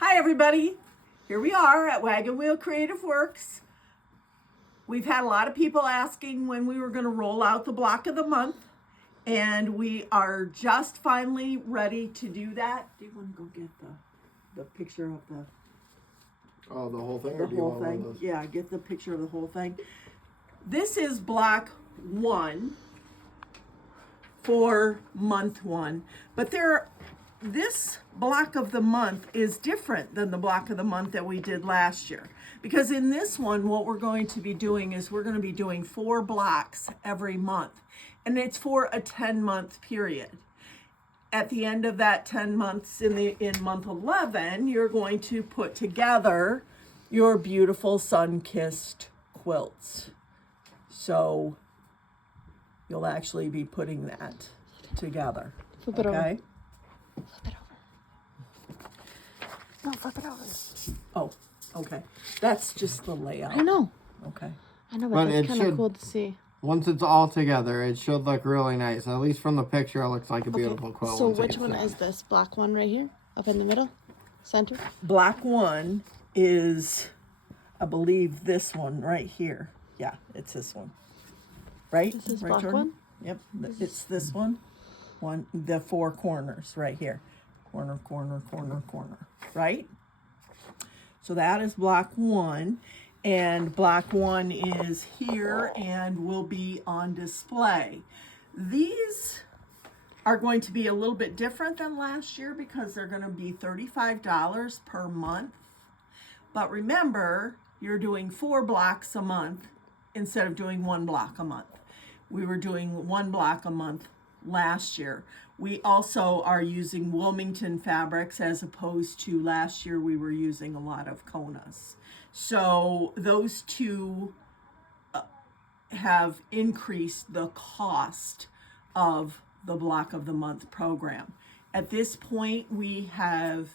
Hi everybody, here we are at Wagon Wheel Creative Works. We've had a lot of people asking when we were going to roll out the block of the month, and we are just finally ready to do that. Do you want to go get the picture of the whole thing? the Or do you whole want one of thing? those? Yeah, get the picture of the whole thing. This is block 1 for month 1, but this block of the month is different than the block of the month that we did last year. Because in this one, what we're going to be doing is we're going to be doing 4 blocks every month. And it's for a 10-month period. At the end of that 10 months, in month 11, you're going to put together your beautiful sun-kissed quilts. So you'll actually be putting that together. Flip it over. Okay? Flip it over. No, flip it over. Oh, okay. That's just the layout. I know. Okay. I know, But but it that's kind of should- cool to see. Once it's all together, it should look really nice. At least from the picture, it looks like a beautiful quilt. So once it which gets one done. is this? Black one right here? Up in the middle? Center? Block 1 is, I believe, this one right here. Yeah, it's this one. Right? This is right, block Jordan? one? Yep, it's this one. The 4 corners right here. Corner, corner, corner, corner. Right? So that is block 1. And block 1 is here and will be on display. These are going to be a little bit different than last year because they're going to be $35 per month. But remember, you're doing 4 blocks a month instead of doing 1 block a month. We were doing 1 block a month last year. We also are using Wilmington fabrics as opposed to last year we were using a lot of Konas. So those two have increased the cost of the block of the month program. At this point, we have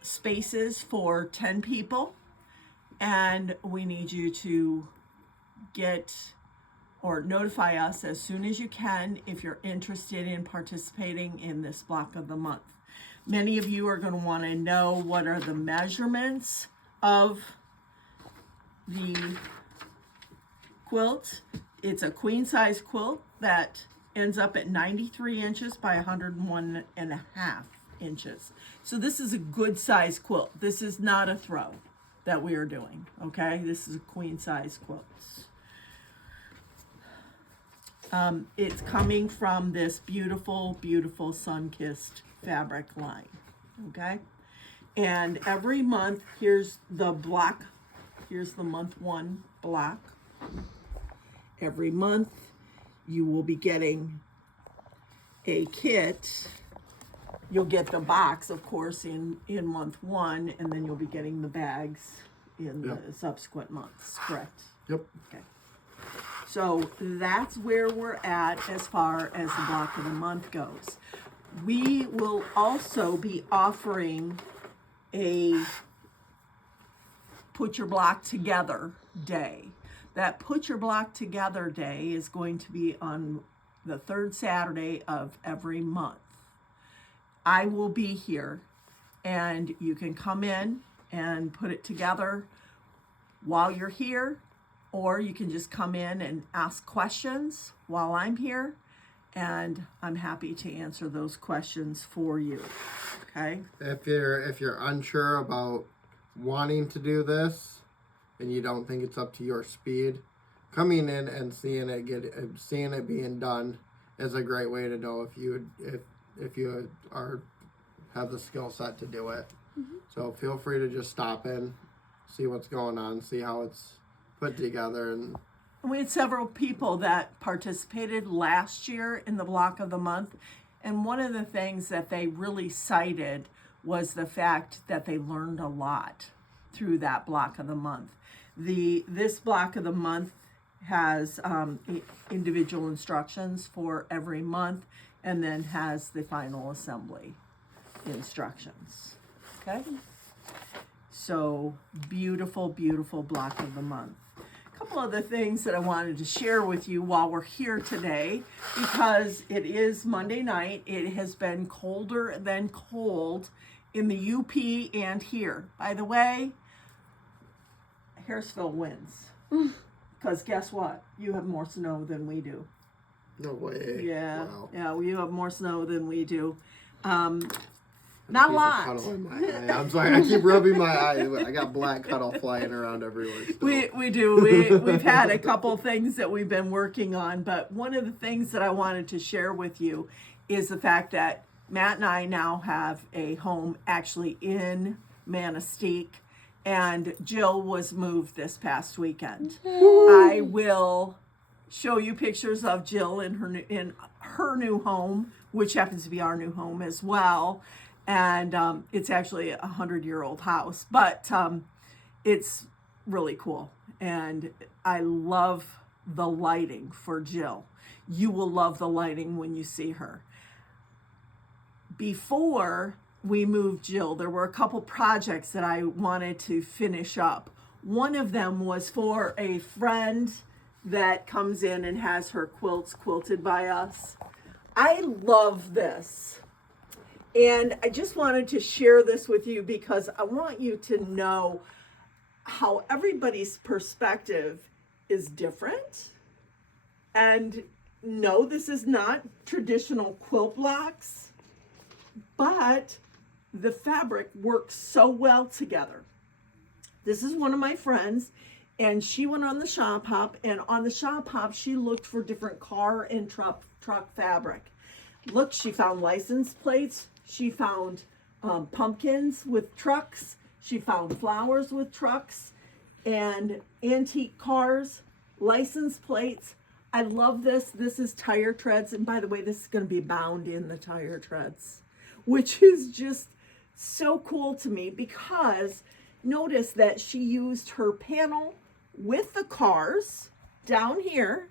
spaces for 10 people, and we need you to get or notify us as soon as you can if you're interested in participating in this block of the month. Many of you are going to want to know what are the measurements of the quilt. It's a queen size quilt that ends up at 93 inches by 101 and a half inches. So this is a good size quilt. This is not a throw that we are doing, okay? This is a queen size quilt. It's coming from this beautiful, beautiful sun-kissed fabric line, okay? And every month, here's the block. Here's the month 1 block. Every month, you will be getting a kit. You'll get the box, of course, in month 1, and then you'll be getting the bags in the subsequent months, correct? Yep. Okay. So that's where we're at as far as the block of the month goes. We will also be offering a Put Your Block Together day. That Put Your Block Together day is going to be on the 3rd Saturday of every month. I will be here, and you can come in and put it together while you're here, or you can just come in and ask questions while I'm here, and I'm happy to answer those questions for you. Okay? If you're unsure about wanting to do this, and you don't think it's up to your speed, coming in and seeing it being done is a great way to know if you have the skill set to do it. Mm-hmm. So feel free to just stop in, see what's going on, see how it's put together, and We had several people that participated last year in the block of the month, and one of the things that they really cited was the fact that they learned a lot through that block of the month. This block of the month has individual instructions for every month, and then has the final assembly instructions. Okay? So beautiful, beautiful block of the month. A couple other things that I wanted to share with you while we're here today, because it is Monday night. It has been colder than cold in the UP and here. By the way, Harrisville wins. Because guess what? You have more snow than we do. No way. Yeah. Wow. Yeah, you have more snow than we do. Not a lot. Cuddle in my eye. I'm sorry, I keep rubbing my eye. I got black cuddle flying around everywhere still. We do. We've had a couple things that we've been working on, but one of the things that I wanted to share with you is the fact that Matt and I now have a home actually in Manistee, and Jill was moved this past weekend. I will show you pictures of Jill in her new home, which happens to be our new home as well. And it's actually a 100-year-old house, but it's really cool. And I love the lighting for Jill. You will love the lighting when you see her. Before we moved Jill, there were a couple projects that I wanted to finish up. One of them was for a friend that comes in and has her quilts quilted by us. I love this. And I just wanted to share this with you because I want you to know how everybody's perspective is different. And no, this is not traditional quilt blocks, but the fabric works so well together. This is one of my friends, and she went on the shop hop, and on the shop hop, she looked for different car and truck fabric. Look, she found license plates. She found pumpkins with trucks. She found flowers with trucks and antique cars, license plates. I love this. This is tire treads. And by the way, this is going to be bound in the tire treads, which is just so cool to me because notice that she used her panel with the cars down here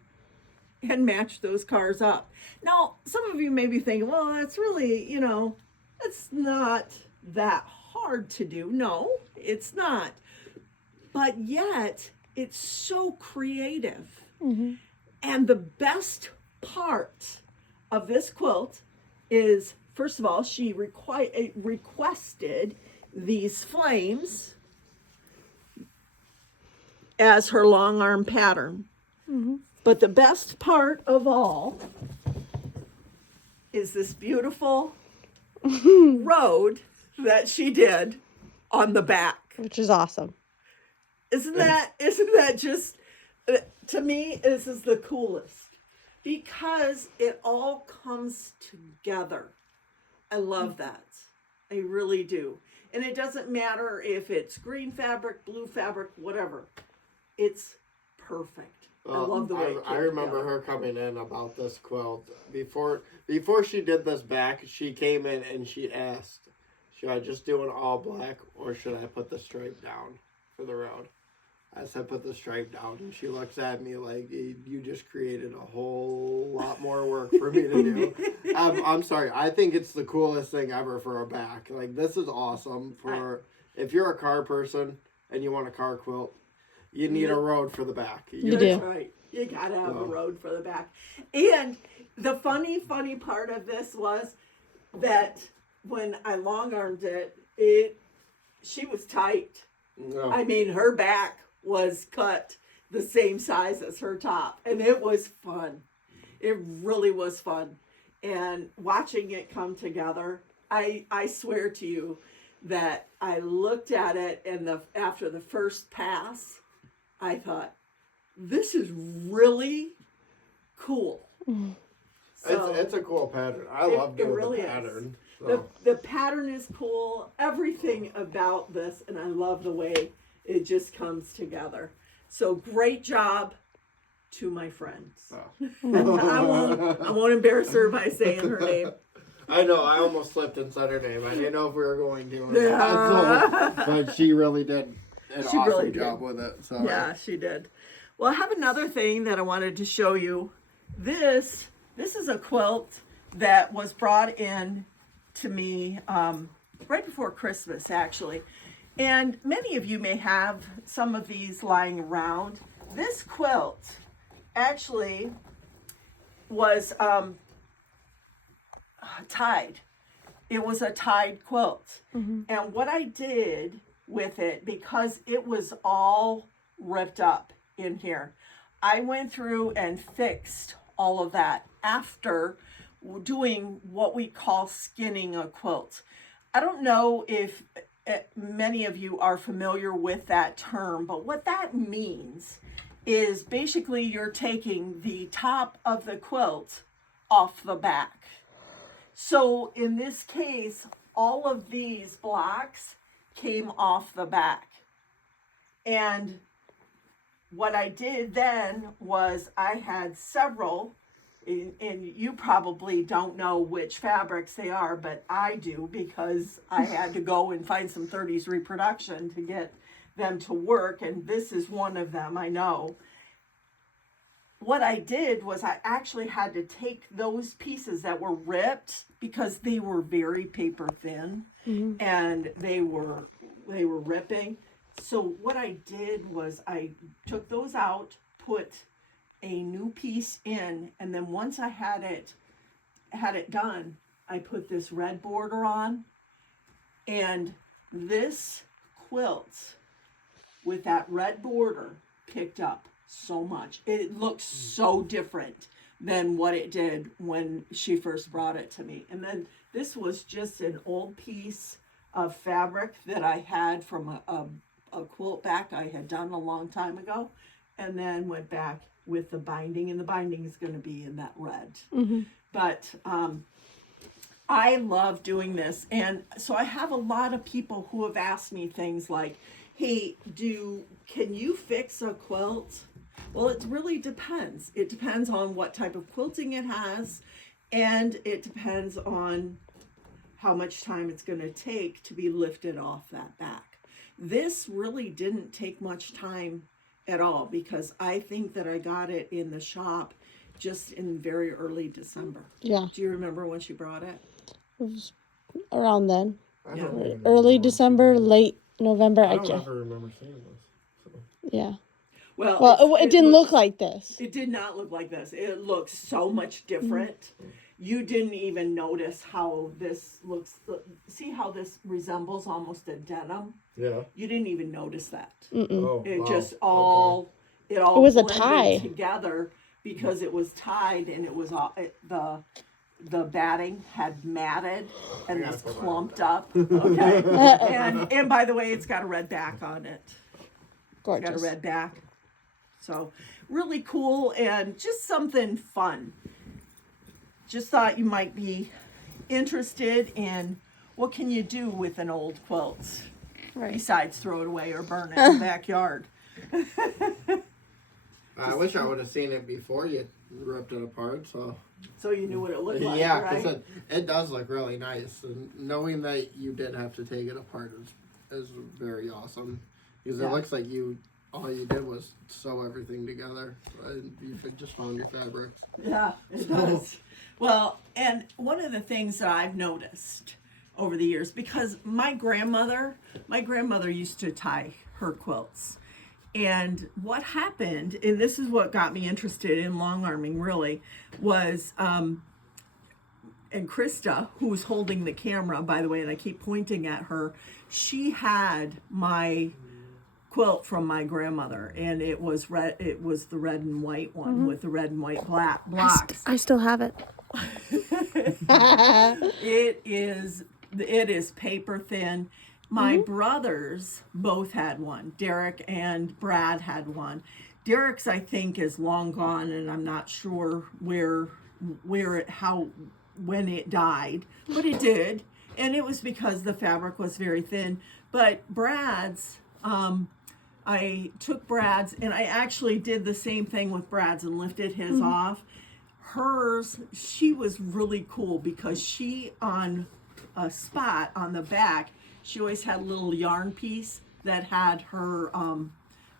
and matched those cars up. Now, some of you may be thinking, well, that's really, it's not that hard to do. No, it's not. But yet, it's so creative. Mm-hmm. And the best part of this quilt is, first of all, she requested these flames as her long arm pattern. Mm-hmm. But the best part of all is this beautiful road that she did on the back, which is awesome. Isn't that just, to me, this is the coolest because it all comes together. I love that. I really do. And it doesn't matter if it's green fabric, blue fabric, whatever. It's perfect. I love the way I remember her coming in about this quilt. Before she did this back, she came in and she asked, should I just do an all black or should I put the stripe down for the road? I said, put the stripe down. And she looks at me like, you just created a whole lot more work for me to do. I'm sorry. I think it's the coolest thing ever for a back. Like, this is awesome. If you're a car person and you want a car quilt, you need a road for the back. You do. That's right. You gotta have a road for the back. And the funny part of this was that when I long armed it, she was tight. No. I mean, her back was cut the same size as her top, and it was fun. It really was fun. And watching it come together, I swear to you that I looked at it and after the first pass, I thought, this is really cool. So, it's a cool pattern. I love doing really the pattern. The pattern is cool. Everything about this, and I love the way it just comes together. So great job to my friends. I won't embarrass her by saying her name. I know, I almost slipped and said her name. I didn't know if we were going to. But she really did an awesome job with it. So. Yeah, she did. Well, I have another thing that I wanted to show you. This is a quilt that was brought in to me right before Christmas, actually. And many of you may have some of these lying around. This quilt actually was tied. It was a tied quilt. And what I did with it, because it was all ripped up in here, I went through and fixed all of that after doing what we call skinning a quilt. I don't know if many of you are familiar with that term, but what that means is basically you're taking the top of the quilt off the back. So in this case, all of these blocks came off the back. And what I did then was I had several, and you probably don't know which fabrics they are, but I do, because I had to go and find some 30s reproduction to get them to work, and this is one of them, I know. What I did was I actually had to take those pieces that were ripped, because they were very paper thin, and they were ripping. So what I did was I took those out, put a new piece in, and then once I had it done, I put this red border on, and this quilt with that red border picked up so much. It looks so different than what it did when she first brought it to me. And then this was just an old piece of fabric that I had from a quilt back I had done a long time ago, and then went back with the binding, and the binding is going to be in that red. But I love doing this, and so I have a lot of people who have asked me things like, hey, can you fix a quilt? Well, it really depends. It depends on what type of quilting it has, and it depends on how much time it's going to take to be lifted off that back. This really didn't take much time at all, because I think that I got it in the shop just in very early December. Yeah, Do you remember when she brought it? it was around then. I don't even Early know. December, late November. I I don't can't. ever remember seeing this. So. Yeah. Well, Well, it didn't looks- look like this. It did not look like this. It looks so much different. You didn't even notice how this looks. See how this resembles almost a denim? Yeah. You didn't even notice that. Oh, It wow. just all it all It was a blended tie. together, because it was tied, and it was all the batting had matted and I was gotta put clumped up. Okay, and by the way, it's got a red back on it. Got a Gorgeous. red back. So really cool, and just something fun. Just thought you might be interested in what can you do with an old quilt Right. besides throw it away or burn it in the backyard. I wish I would have seen it before you ripped it apart. So So you knew what it looked like, yeah, right? because it does look really nice, and knowing that you did have to take it apart is very awesome. Because Yeah. it looks like all you did was sew everything together, and you just found your fabrics. Yeah, it does. Well, and one of the things that I've noticed over the years, because my grandmother used to tie her quilts. And what happened, and this is what got me interested in long arming really, was, and Krista, who's holding the camera, by the way, and I keep pointing at her, she had my quilt from my grandmother, and it was red. It was the red and white one with the red and white blocks. I still have it. It is paper thin. My brothers both had one. Derek and Brad had one. Derek's, I think, is long gone, and I'm not sure when it died, but it did, and it was because the fabric was very thin. But Brad's, I took Brad's, and I actually did the same thing with Brad's and lifted his off. Hers, she was really cool, because she, on a spot on the back, she always had a little yarn piece that had her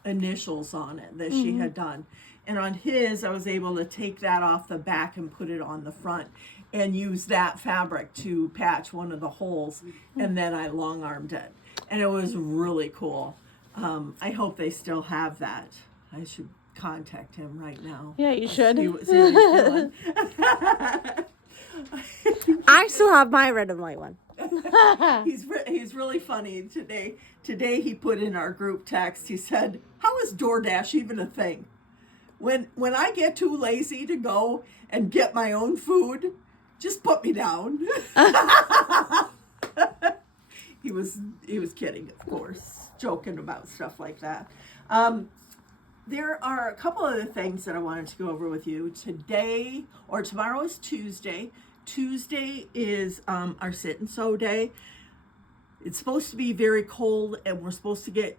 initials on it that she had done. And on his, I was able to take that off the back and put it on the front and use that fabric to patch one of the holes. And then I long armed it. And it was really cool. I hope they still have that. I should contact him right now. Yeah, you should. See what he's doing. I still have my red and white one. He's really funny today. Today he put in our group text. He said, "How is DoorDash even a thing? When I get too lazy to go and get my own food, just put me down." He was kidding, of course, joking about stuff like that. There are a couple other things that I wanted to go over with you today, or tomorrow is Tuesday. Tuesday is our sit and sew day. It's supposed to be very cold, and we're supposed to get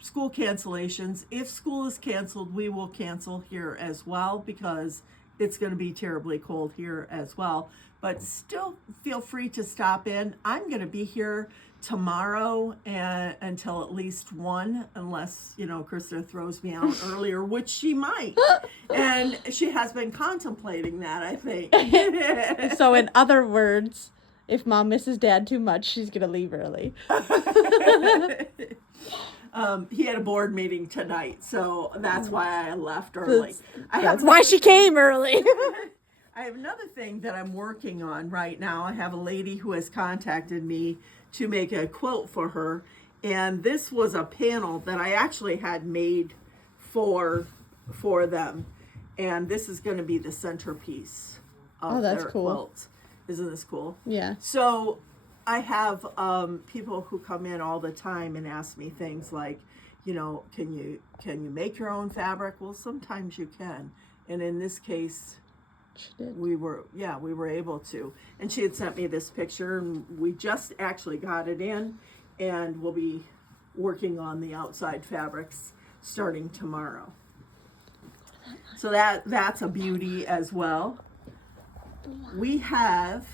school cancellations. If school is canceled, we will cancel here as well because it's going to be terribly cold here as well. But still feel free to stop in. I'm going to be here tomorrow until at least 1, unless, Krista throws me out earlier, which she might. And she has been contemplating that, I think. So in other words, if Mom misses Dad too much, she's going to leave early. He had a board meeting tonight, so that's why I left early. That's why she came early. I have another thing that I'm working on right now. I have a lady who has contacted me to make a quilt for her, and this was a panel that I actually had made for them, and this is going to be the centerpiece of that's their cool. quilt. Isn't this cool? Yeah. So I have people who come in all the time and ask me things like, can you make your own fabric? Well, sometimes you can, and in this case, She did. we were able to. And she had sent me this picture, and we just actually got it in, and we'll be working on the outside fabrics starting tomorrow. So that's a beauty as well. We have,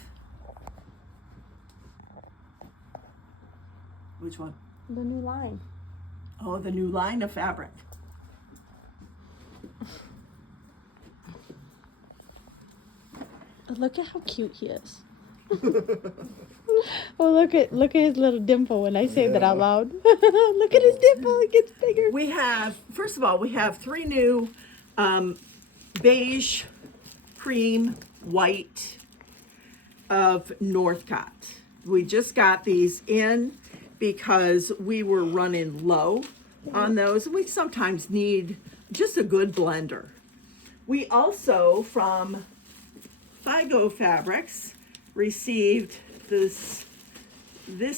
which one? The new line. Oh, the new line of fabric. Look at how cute he is. Oh, look at his little dimple when I say that out loud. Look at his dimple, it gets bigger. We have, first of all, we have 3 new beige, cream, white of Northcott. We just got these in because we were running low on those. We sometimes need just a good blender. We also, from Figo Fabrics, received this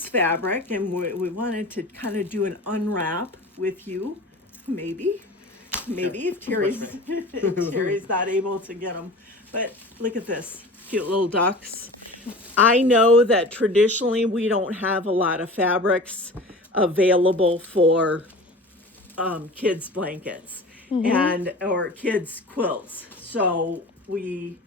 fabric, and we wanted to kind of do an unwrap with you, maybe if Terry's not able to get them. But look at this, cute little ducks. I know that traditionally we don't have a lot of fabrics available for kids blankets or kids quilts, so we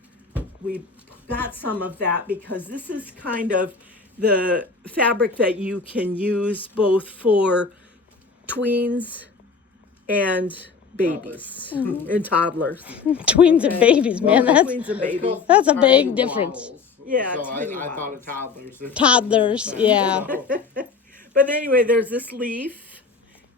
got some of that because this is kind of the fabric that you can use both for tweens and babies and toddlers. Twins and babies, man. Tweens and babies. That's a big difference. Yeah, So it's tiny I thought waddles. of toddlers. Toddlers, yeah. But anyway, there's this leaf,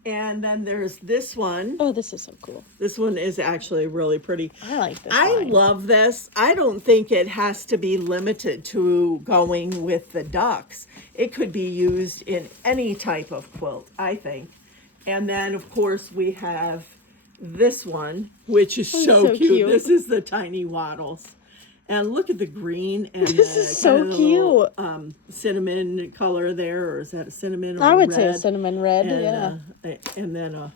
and then there's this one. Oh, this is so cool. This one is actually really pretty. I like this I line. love this. I don't think it has to be limited to going with the ducks. It could be used in any type of quilt, I think. And then, of course, we have this one, which is so so cute. cute. This is the tiny waddles. And look at the green and This the, is so kind of the little, cute. cinnamon color there, or is that a cinnamon or I a would say red? cinnamon red, And, yeah. And then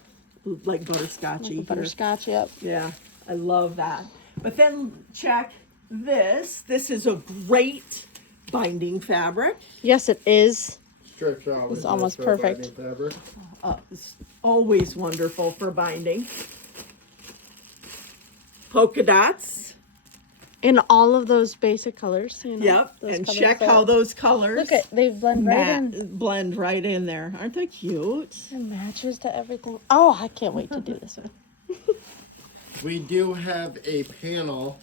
like butterscotchy. here. Butterscotch, yep. Yeah, I love that. But then check this. This is a great binding fabric. Yes, it is. Stretch out. It's almost perfect. Fabric. It's always wonderful for binding. Polka dots. In all of those basic colors. You know, Yep. those And colors check that- how those colors Look at, they blend right in. blend right in there. Aren't they cute? It matches to everything. Oh, I can't wait to do this one. We do have a panel.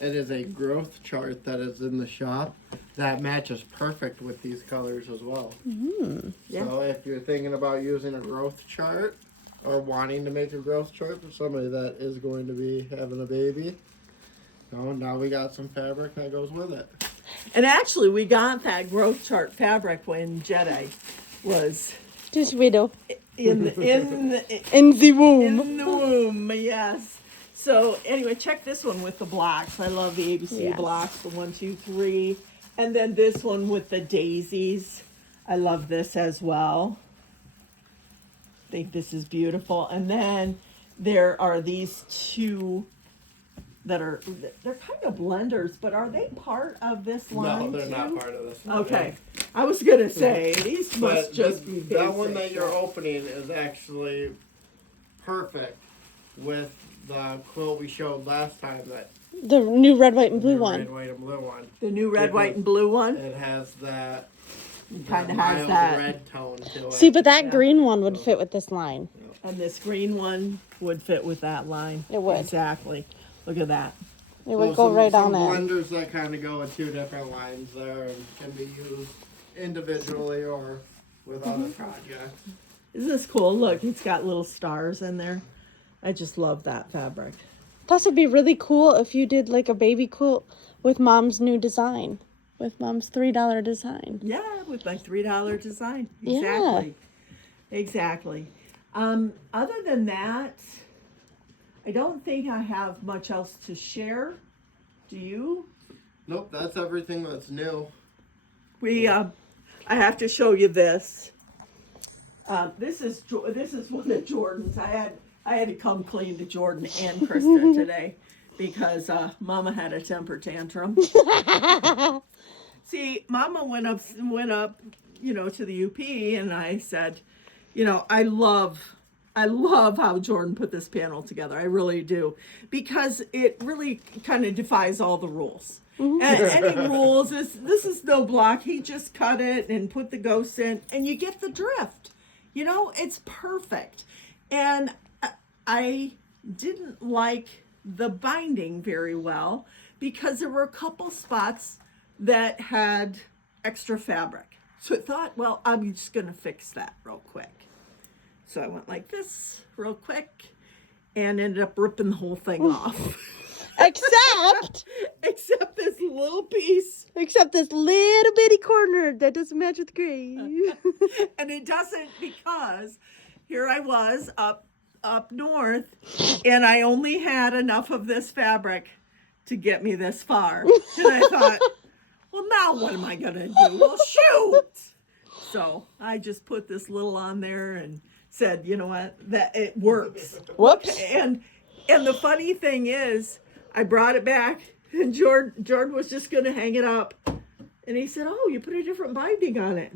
It is a growth chart that is in the shop that matches perfect with these colors as well. Yeah. So if you're thinking about using a growth chart or wanting to make a growth chart for somebody that is going to be having a baby, now we got some fabric that goes with it. And actually, we got that growth chart fabric when Jedi was Just widow. in In the womb. in the womb. Yes. So anyway, check this one with the blocks. I love the ABC Yes. blocks, the 1, 2, 3, and then this one with the daisies. I love this as well. I think this is beautiful. And then there are these two that are, they're kind of blenders, but are they part of this line? No, they're not too? part of this. one. Okay. I was gonna say these But must just be basic. that one that you're opening is actually perfect with the quilt we showed last time. That The new red, white, and blue the one. red, white, and blue one. The new red, white, and blue one It has that kind of mild has that. red tone to it. See, but that Yeah. green one would fit with this line. And this green one would fit with that line. It would. Exactly. Look at that. It would So go right some on it. blenders that kind of go with two different lines there and can be used individually or with Mm-hmm. other projects. Isn't this cool? Look, it's got little stars in there. I just love that fabric. Plus, it'd be really cool if you did like a baby quilt with mom's new design, with mom's $3 design. Yeah, with my $3 design. Yeah. Exactly. Exactly. Other than that, I don't think I have much else to share. Do you? Nope, that's everything that's new. I have to show you this. This is one of Jordan's. I had to come clean to Jordan and Krista today because Mama had a temper tantrum. See, Mama went up, to the UP, and I said, I love how Jordan put this panel together. I really do, because it really kind of defies all the rules. Any rules? This is no block. He just cut it and put the ghosts in, and you get the drift. It's perfect. And I didn't like the binding very well because there were a couple spots that had extra fabric. So I thought, well, I'm just going to fix that real quick. So I went like this real quick and ended up ripping the whole thing off. Except this little piece. Except this little bitty corner that doesn't match with gray. And it doesn't, because here I was up north and I only had enough of this fabric to get me this far. And I thought, well, now what am I going to do? Well, shoot. So I just put this little on there and said, you know what, that it works. Whoops. And the funny thing is, I brought it back and Jordan was just going to hang it up. And he said, oh, you put a different binding on it.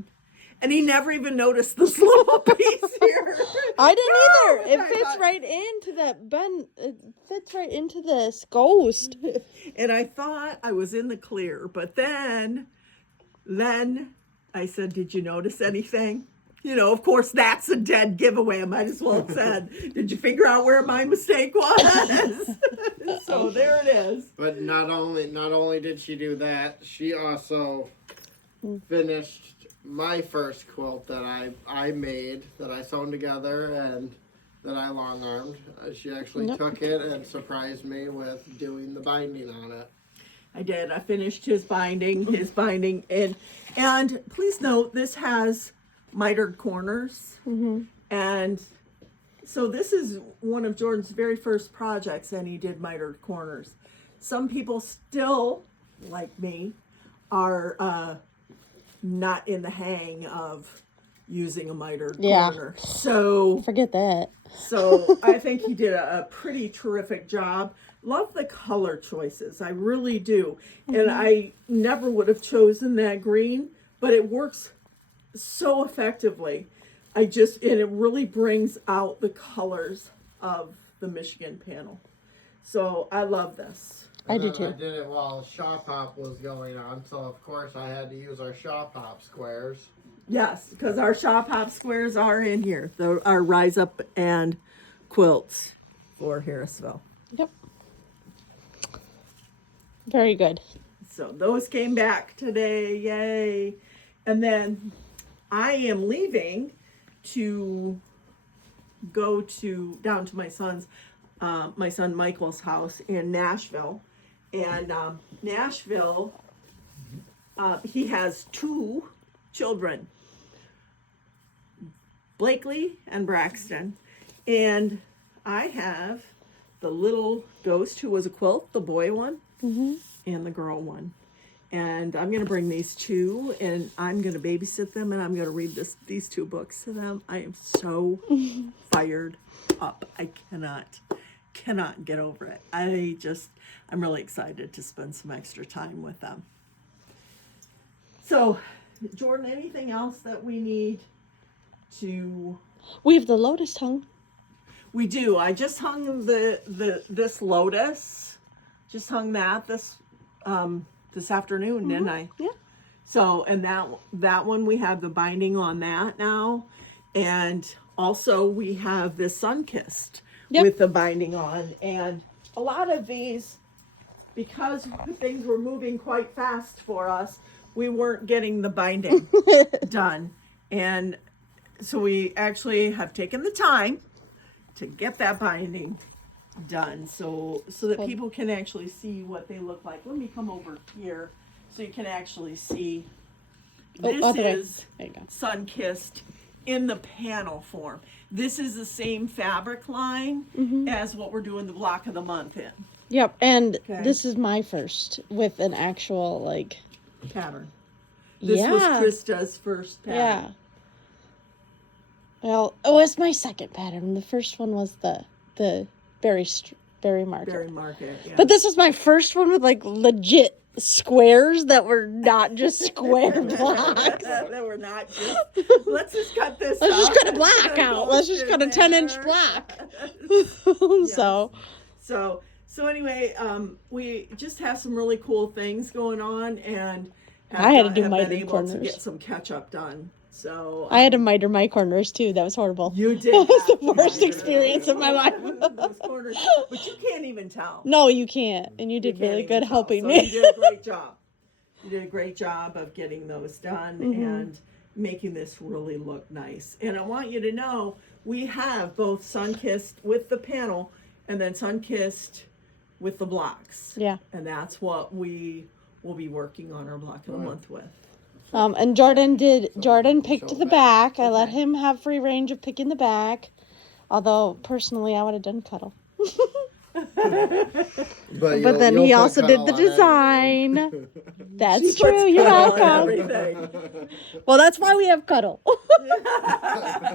And he never even noticed this little piece here. I didn't either. No, It fits right into that bend. It fits right into this ghost. And I thought I was in the clear. But then I said, did you notice anything? Of course, that's a dead giveaway. I might as well have said, did you figure out where my mistake was? So there it is. But not only did she do that, she also finished my first quilt that I made, that I sewn together and that I long armed. She actually took it and surprised me with doing the binding on it. I did. I finished his binding, and please note this has mitered corners. Mm-hmm. And so this is one of Jordan's very first projects, and he did mitered corners. Some people still, like me, are not in the hang of using a mitered corner. So Forget that. I think he did a pretty terrific job. Love the color choices. I really do. And I never would have chosen that green, but it works so effectively. And it really brings out the colors of the Michigan panel. So I love this. I do And too. I did it while Shop Hop was going on, so of course I had to use our Shop Hop squares. Yes, because our Shop Hop squares are in here. Our Rise Up and quilts for Harrisville. Yep. Very good. So those came back today, yay. And then I am leaving to go down to my son Michael's house in Nashville. And Nashville he has 2 children, Blakely and Braxton, and I have the little ghost who was a quilt, the boy one, and the girl one. And I'm going to bring these 2, and I'm going to babysit them, and I'm going to read these 2 books to them. I am so fired up. I cannot get over it. I'm really excited to spend some extra time with them. So, Jordan, anything else that we need to... We have the lotus hung. We do. I just hung this lotus. Just hung that this afternoon, didn't I? Yeah. So, and that one we have the binding on that now, and also we have this sun-kissed with the binding on, and a lot of these, because things were moving quite fast for us, we weren't getting the binding done, and so we actually have taken the time to get that binding done, so that people can actually see what they look like. Let me come over here so you can actually see. This is there you go. sun-kissed in the panel form. This is the same fabric line as what we're doing the block of the month in. Yep, and Okay. this is my first with an actual Pattern. This was Yeah. Krista's first pattern. Yeah. Well, it was my second pattern. The first one was the berry market. Berry market, yeah. But this was my first one with legit squares that were not just square blocks. That were not just, let's just cut this Let's just out. cut a block out. Let's just cut a 10-inch block. So anyway, we just have some really cool things going on, and I had to do have miter been able corners. to get some catch up done. So I had to miter my corners too. That was horrible. you did. That was the have to worst miter experience of my life. those corners, but you can't even tell. No, you can't. And you You did can't really even good tell. helping So me. You did a great job. You did a great job of getting those done and making this really look nice. And I want you to know we have both sun-kissed with the panel and then sun-kissed with the blocks. Yeah. And that's what we will be working on our block of the month with. And Jordan picked the back. I let him have free range of picking the back. Although personally I would have done Cuddle. But then he also did the design. That's true. You're welcome. Everything. Well, that's why we have Cuddle.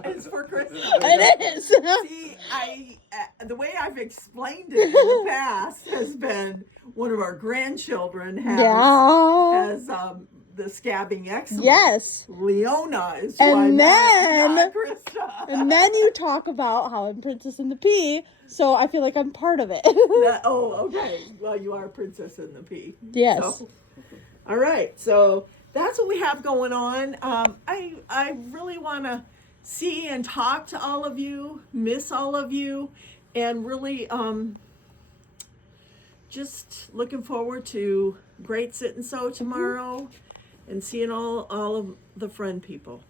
It's for Christmas. It is. See, the way I've explained it in the past has been one of our grandchildren has the scabbing eczema. Yes. Leona is And one. then- not Krista. And then you talk about how I'm Princess in the Pea, so I feel like I'm part of it. Okay. Well, you are a princess in the pea. Yes. So, all right. So that's what we have going on. I really want to see and talk to all of you, miss all of you, and really just looking forward to Great Sit and Sew tomorrow and seeing all of the friend people.